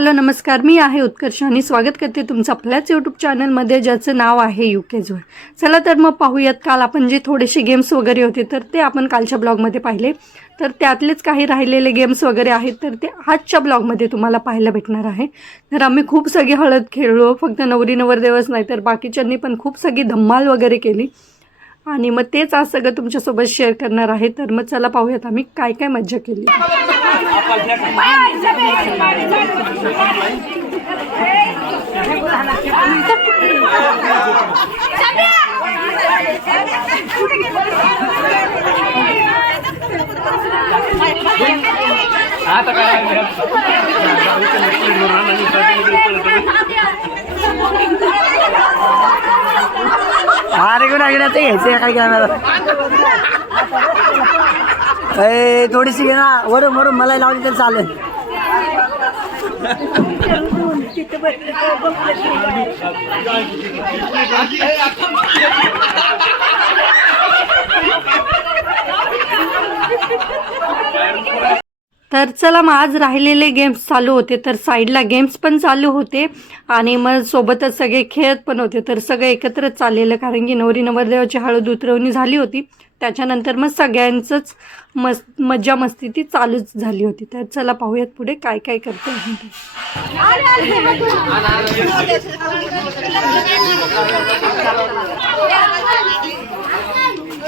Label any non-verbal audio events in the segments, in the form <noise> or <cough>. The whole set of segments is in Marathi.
हॅलो नमस्कार. मी आहे उत्कर्ष आणि स्वागत करते तुमचं आपल्याच यूट्यूब चॅनलमध्ये ज्याचं नाव आहे यू के केजवर चला तर मग पाहूयात काल आपण जे थोडेसे गेम्स वगैरे होते तर ते आपण कालच्या ब्लॉगमध्ये पाहिले. तर त्यातलेच काही राहिलेले गेम्स वगैरे आहेत तर ते आजच्या ब्लॉगमध्ये तुम्हाला पाहायला भेटणार आहे. तर आम्ही खूप सगळे हळद खेळलो फक्त नवरी नवरदेवच नाही तर बाकीच्यांनी पण खूप सगळी धम्माल वगैरे केली. आणि मग तेच आज सगळं तुमच्यासोबत शेअर करणार आहे. तर मग चला पाहूयात आम्ही काय काय मज्जा केली. अरे गुन्हा घेण्यात ते घ्यायचं काय घेणार ए थोडीशी घे ना. वरून वरून मला लावली तर चालेल. <laughs> तर चला मग आज राहिलेले गेम्स चालू होते तर साईडला गेम्स पण चालू होते आणि मग सोबतच सगळे खेळत पण होते. तर सगळं एकत्रच चाललेलं कारण की नवरी नवरदेवाची हळद उतरवणी झाली होती. त्याच्यानंतर मग सगळ्यांचंच मस् मज्जा मस्ती ती चालूच झाली होती. तर चला पाहूयात पुढे काय काय करते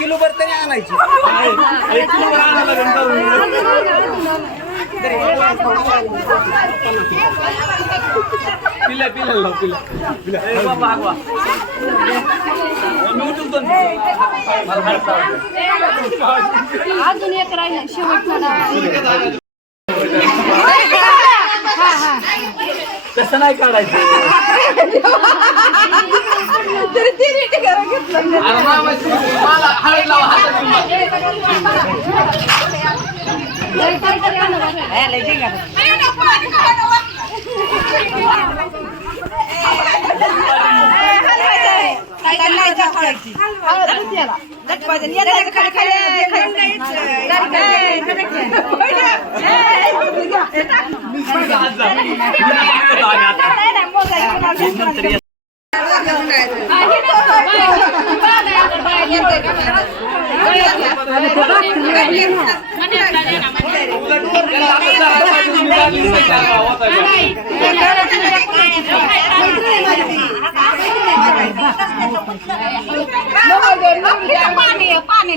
किलो भर तरी आणायची. पिला पिला लाव पिला पिला ए बाबा आगवा. मी उठून दोन अजून एक राहिलं शेवटचा तसं नाही काढायचं. अरे मामा, मला हळद लावा हातात पाणी पाणी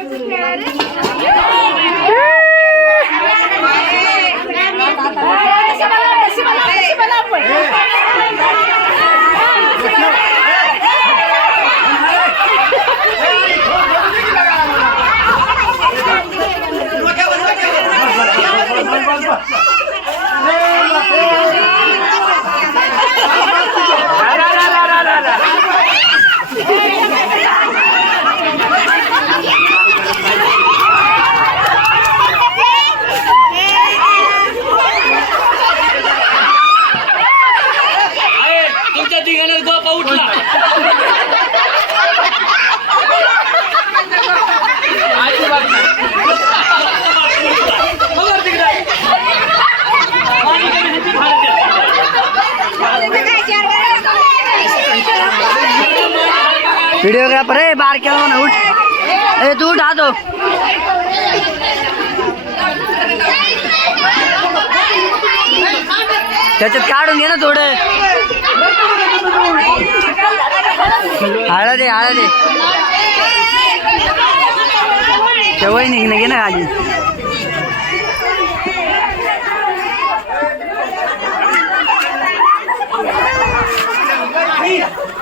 तुमच्या व्हिडिओग्राफर आहे बार केला म्हणा उठ। ए तू उठ आतो त्याच्यात काढून घे ना थोडं. हळद आहे हळद आहे. तेव्हाही निघणं घे ना खाली. Yeah.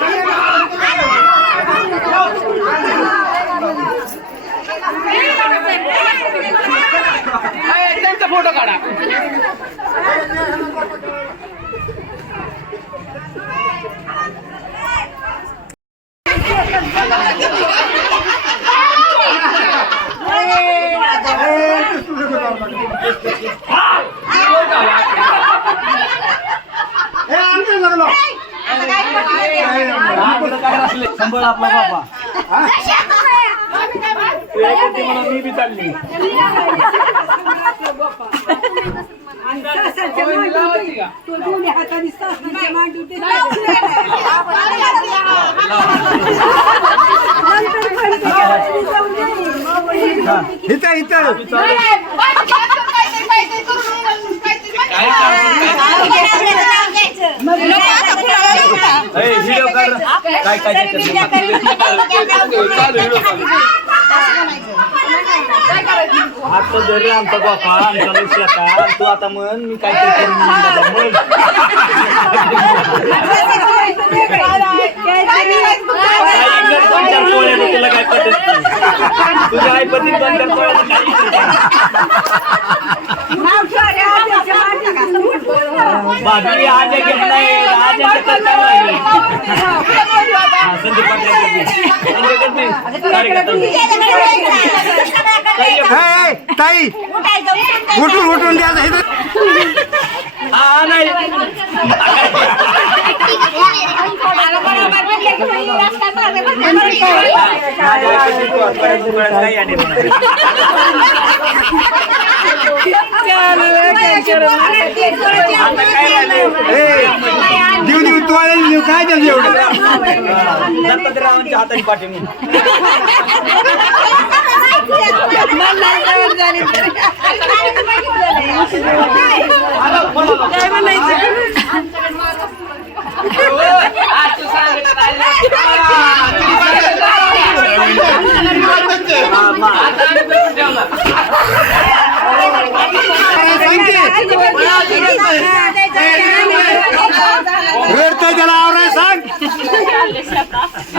Ei, त्यांचा फोटो काढा. आपला बाबा. मी बी चालली इथं इथं व्हिडिओ कर काय काय आता जरी आमचा बापा आमचा लक्ष आता. तू आता म्हण मी काय काय करून म्हण. <laughs> <laughs> तुला काय. तुझ्या आई पती दोन चार आज घेत नाही आज हा, संदीप पाटील. कार्यकर्ता. ताई उठून उठून द्या हा नाही. देऊ देऊ तू देऊ काय देऊ एवढं दत्तात्रयावांच्या हाताने आज तू सांगितलं आता आम्ही करून ठेवलं. रडतोय त्याला आवराय सांग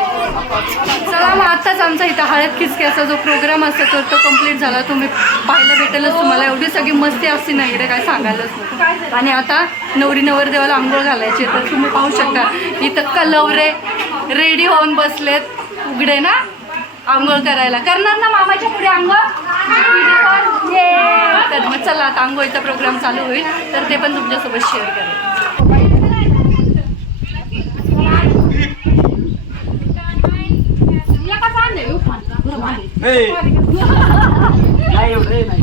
चला मग आत्ताच आमचा इथं हळद किसक्याचा जो प्रोग्राम असतो तर तो कंप्लीट झाला. तुम्ही पाहायला भेटेलच तुम्हाला. एवढी सगळी मस्ती असती नाही रे काय सांगायलाच नको आणि आता नवरी नवरदेवाला आंघोळ घालायची तर तुम्ही पाहू शकता. इथं कलवरे रेडी होऊन बसलेत उघडे ना आंघोळ करायला करणार ना मामाच्या पुढे आंघोळ ये. तर मग चला आता आंघोळीचा प्रोग्राम चालू होईल तर ते पण तुमच्यासोबत शेअर करेल नाही एवढं नाही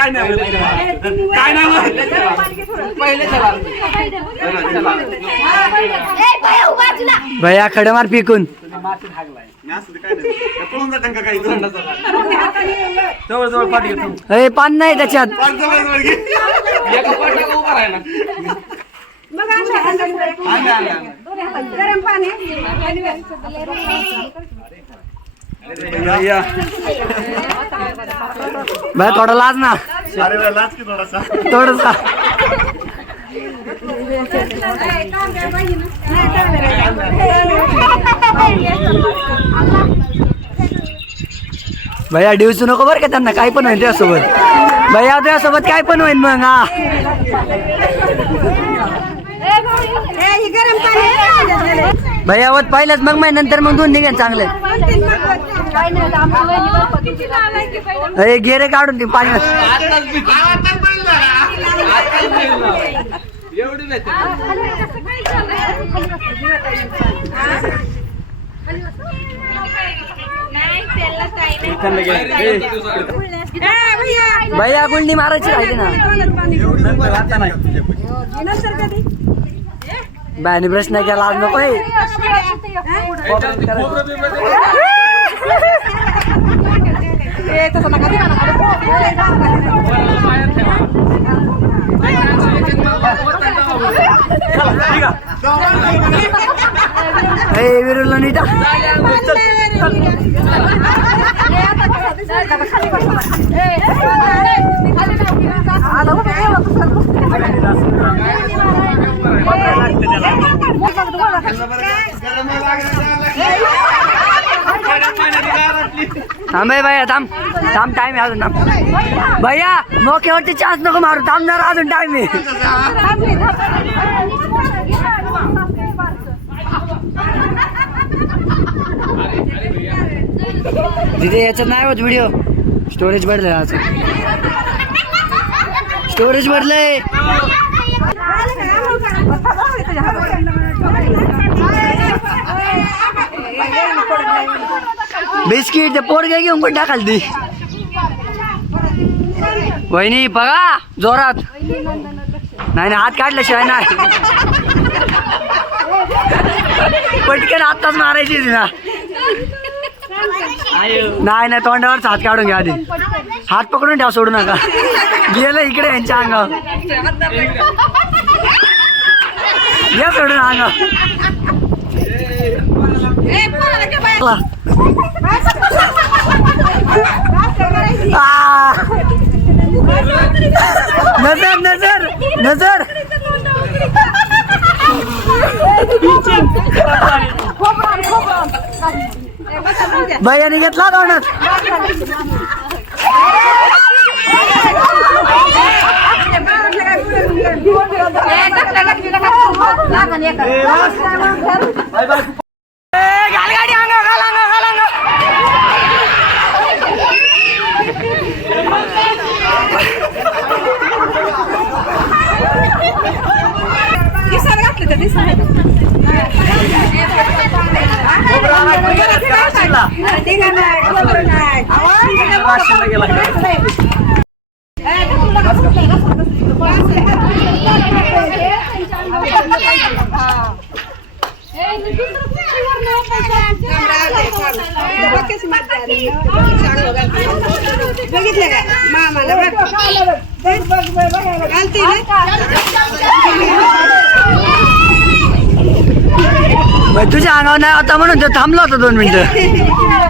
काय नाही काय नाही भैया खडमार पिकून पान नाही त्याच्यात. एका पाठीवर भैया। थोडा लाज ना. अरे लाच की थोडासा. थोडसा. भैया डिवचू नको बरं का त्यांना काय पण होईल त्यासोबत. भैया त्यासोबत काय पण होईल मग हा. भैया वत पाहिलंच मग माहिती नंतर मग दोन निघेल चांगले. अरे गेरे काढून ते. पाणी. भैया गुंडी मारायची राहिली ना. बायने प्रश्न केला आज नको Eh, sa nakati Eh, थांब भैया थांब. थांब टाइम आहे अजून थांब. भैया मोक्यावरती चान्स नको मारू. थांबणार अजून टाइम आहे. तिथे याच्यात नाही होत व्हिडिओ स्टोरेज भरलंय आज. स्टोरेज भरलंय. बिस्किट ते पोट काय घेऊन पण टाकाल ती? वहिनी बघा जोरात. नाही नाही हात काढल्याशिवाय नाही. पटकन आत्ताच मारायची ना. नाही नाही तोंडावरच हात काढून घ्या आधी. हात पकडून ठेवा सोडू नका. गेलं इकडे यांच्या अंगावर. घ्या सोडून अंगावर! नजर नजर नजर. भैयाने घेतला ए, बघितलं का मामाला घालते तुझ्या अंगावर नाही आता म्हणून थांबला होता दोन मिनिटं. <laughs>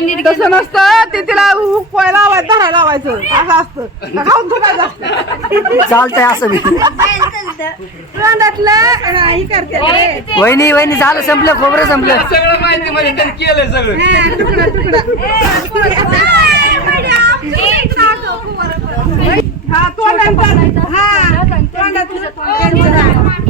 तसं नसतं ते तिला उकवायला लावायचं धरायला लावायचं. असं असतं. खाऊन असतं चालतंय असं हे करते रे. वहिनी वहिनी झालं संपलं खोबरं संपलं. सगळं माहिती मध्ये त्यांनी केलंय सगळं. हा, तुकडा तुकडा. हा तोंडात हा त्यांचं.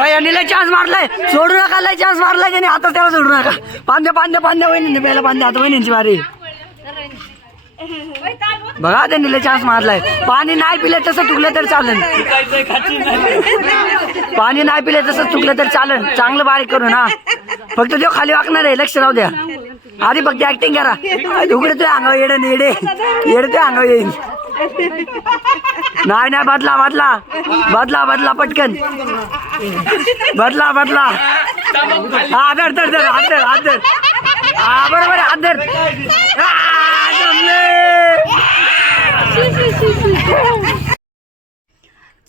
भाई अनिला चान्स मारलाय. सोडू नका लय चान्स मारलाय त्याने. आता त्याला सोडू नका. पांद्या पांद्या पांद्या वहिनी पहिला पांद्या आता वहिनींची वारी बघा त्यांनी लय चान्स मारलाय. पाणी नाही पिले तसं चुकलं तर चालेल पाणी नाही पिले तसं चुकलं तर चालेल चांगलं बारीक करू ना. फक्त तो खाली वाकणार आहे. लक्ष राहू द्या. आधी फक्त ऍक्टिंग करा. उघडे तुझ्या अंगावर येडे येडे. येडे तुझ्या अंगावर येईल. नाही नाही बदला बदला. बदला बदला पटकन. बदला बदला. हा धर धर धर हात धर हात धर हा बरोबर हात धर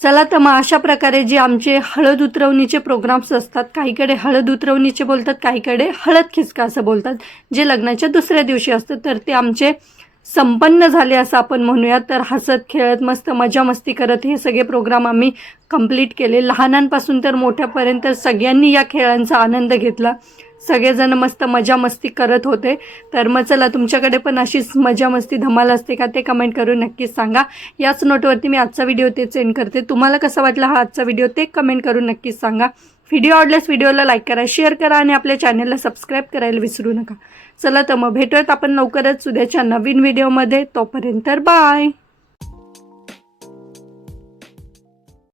चला तर मग अशा प्रकारे जे आमचे हळद उतरवणीचे प्रोग्राम्स असतात काहीकडे हळद उतरवणीचे बोलतात काहीकडे हळद खिसका असं बोलतात जे लग्नाच्या दुसऱ्या दिवशी असतं तर ते आमचे संपन्न झाले असं आपण म्हणूया तर हसत खेळत मस्त मजा मस्ती करत हे सगळे प्रोग्राम आम्ही कंप्लीट केले. लहानांपासून तर मोठ्यापर्यंत सगळ्यांनी या खेळांचा आनंद घेतला. सगळेजण मस्त मजा मस्ती करत होते. तर मग चला तुमच्याकडे पण अशीच मजा मस्ती धमाल असते का ते कमेंट करून नक्कीच सांगा. याच नोटवरती मी आजचा व्हिडिओ ते सेंड करते. तुम्हाला कसा वाटला हा आजचा व्हिडिओ ते कमेंट करून नक्कीच सांगा. व्हिडिओ आवडल्यास व्हिडिओला लाईक करा शेअर करा आणि आपल्या चॅनलला सबस्क्राईब करायला विसरू नका. चला तर मग भेटूयात आपण लवकरच उद्याच्या नवीन व्हिडिओमध्ये तोपर्यंत बाय